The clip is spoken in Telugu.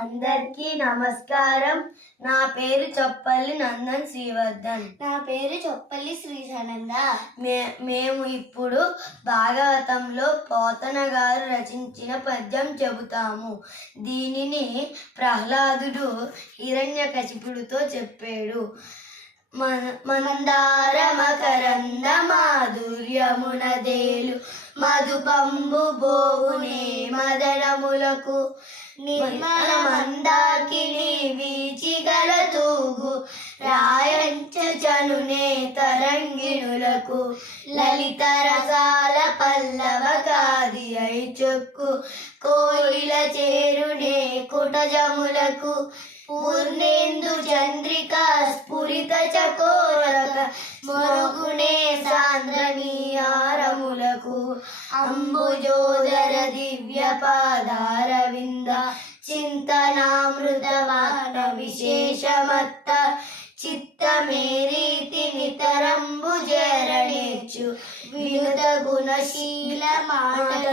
అందరికీ నమస్కారం. నా పేరు చొప్పల్లి నందన్ శ్రీవర్ధన్. నా పేరు చొప్పల్లి శ్రీసానంద. మేము ఇప్పుడు భాగవతంలో పోతన గారు రచించిన పద్యం చెబుతాము. దీనిని ప్రహ్లాదుడు హిరణ్యకశిపుడితో చెప్పాడు. మందార మకరంద మాధుర్యమునదేలు మధుపంబు బోవునే మదనములకు నిర్మల మందాకిని వీచిగల తూగు రాయంచనునే తరంగిణులకు లలిత రసాల పల్లవ కాది అయి చొక్కు కోయిల చేరునే కుటజములకు పూర్ణేందు చంద్రిక స్ఫురిత చకోరక మరుగునే సాంద్రనీహారములకు అంబుజోదర దివ్య పాదారవింద చింతనామృతమాన విశేషమత్త చిత్తమేరీతి నితరంబు జరణేచ్చు వినుత గుణశీల మాటల